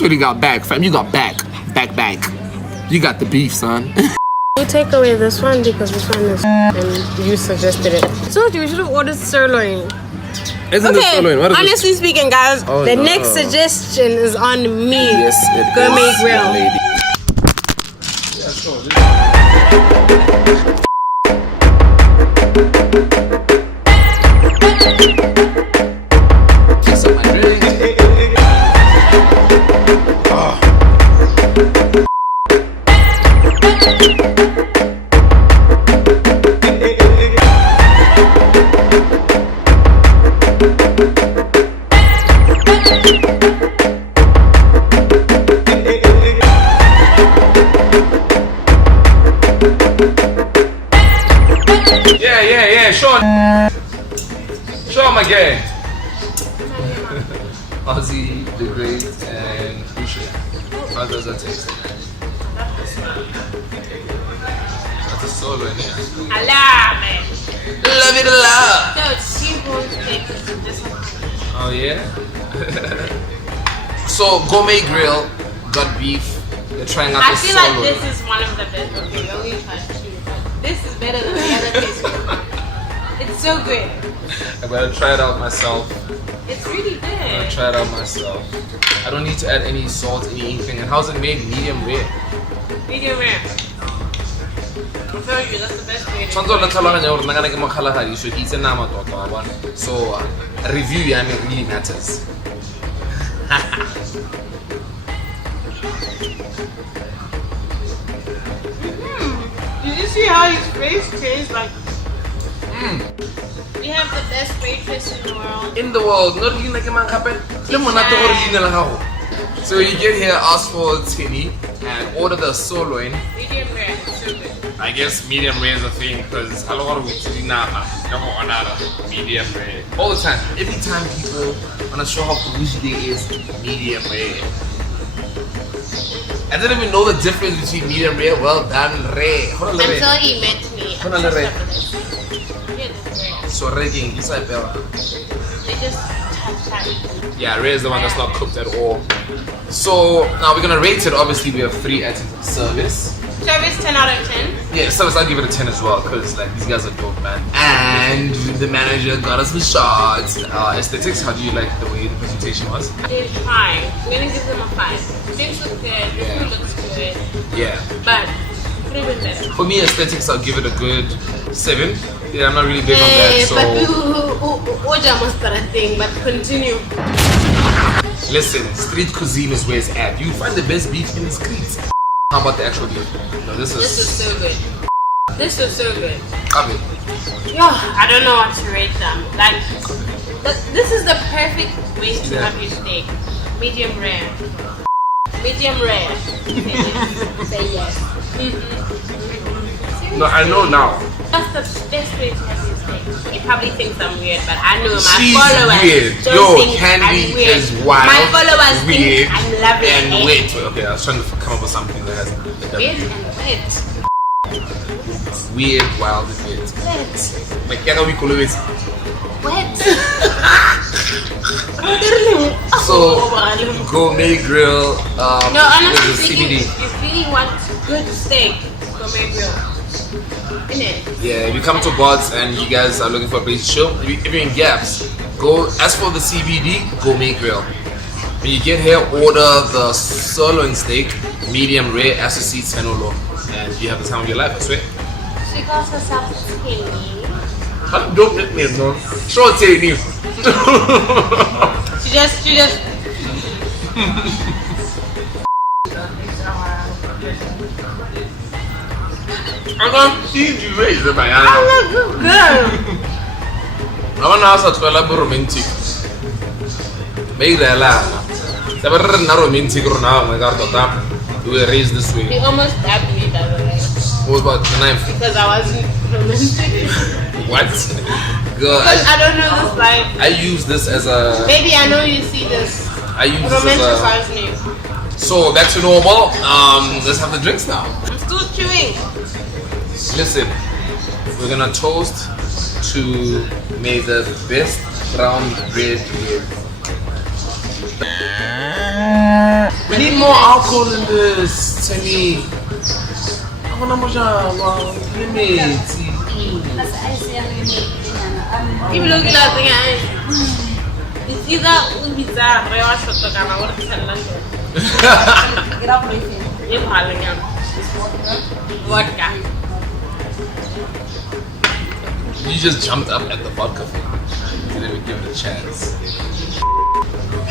surely got back, fam. You got back. Back. You got the beef, son. You take away this one because this one is and you suggested it. So you should have ordered sirloin. Isn't this sirloin? What is honestly speaking, guys, the next suggestion is on me. Yes, it Gourmet is, Grill. lady. Fix up my drink. Yeah, show my gang. Ozzy, the Great, and Usha. How does that taste? That's a solo in here. Allah, man. Love it a lot. No, it's seafood steak. Oh yeah. So Gourmet Grill got beef. They're trying out the feel solo. like this is one of the best. Okay, we only tried two, but this is better than the other place. It's so good. I'm gonna try it out myself. It's really good. I'm gonna try it out myself. I don't need to add any salt, anything. And how's it made? Medium rare. Medium rare. I'll tell you, that's the best way to so review really matters. Did you see how his face changed? Like, we have the best waitress in the world. In the world, not really like a man happen. So you get here, ask for tinny and order the sirloin. Medium rare, it's so good. I guess medium rare is a thing because a lot of medium rare. All the time. Every time people want to show how bougie they is, medium rare. I didn't even know the difference between medium rare, well done, rare. Until he met me. So rigging, it's like They just touch. yeah, rare is the one that's not cooked at all. So now we're gonna rate it. Obviously, we have 3 items of service. Service 10 out of 10. Yeah, service I'll give it a 10 as well because like these guys are dope, man. And the manager got us the shots. Aesthetics, how do you like the way the presentation was? They're fine. I'm gonna give them a 5. Things look good. The food looks good. Yeah. But could have been better. For me, aesthetics, I'll give it a good 7. Yeah, I'm not really big on that. So but Oja must a thing. But continue. listen, street cuisine is where it's at. You find the best beef in the streets. How about the actual beef? No, this was so good. This was so good. Come in. Yo, I don't know what to rate them. Like, this is the perfect way to have your steak. Medium rare. Medium rare. Say yes. No, I know now. That's the best way to have your steak. You probably think I'm weird, but I know my She's followers weird. don't Yo, think Candy I'm weird. is wild. My followers weird, think I'm lovely and wet. Okay, I was trying to come up with something that has weird and wet. weird, wild, and wet. Wet. Like yeah, we call it. Wet. So Gourmet Grill. No, honestly with the speaking, CBD. if you really want good steak, Gourmet Grill. Yeah, if you come to Bots and you guys are looking for a place to chill, if you're in Gaps, go ask for the CBD Gourmet Grill. When you get here, order the sirloin steak, medium rare, as you see, tenolo, and you have the time of your life, I swear. She calls herself Tinny. How dope that name, no? Short name. She just. I can't see you raise the banana. I look good. I want to ask a romantic. Make that laugh. Never romantic or now. My God, we were raised this way. He almost stabbed me the other way. What about the knife? Because I wasn't romantic. What? Girl, Because I don't know this life. I use this as a. Baby, I know you see this. I use this as a. Romanticize me. So back to normal. Let's have the drinks now. I'm still chewing. Listen, we're gonna toast to may the best brown bread live. need more alcohol in this, Tony. I want to limit. If you look at that, it's either bizarre or vodka. You just jumped up at the vodka thing. You didn't even give it a chance.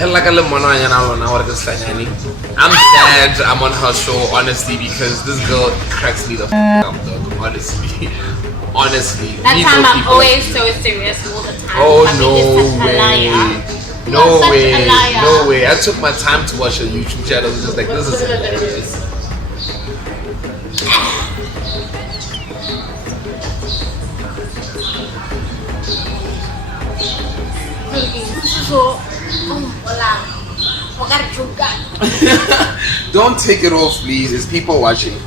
I'm sad I'm on her show, honestly, because this girl cracks me the up, dog. Honestly. Honestly. That time I'm always so serious all the time. Oh, no way. No way. No way. I took my time to watch her YouTube channel. It's just like, this is hilarious. Don't take it off, please. There's people watching.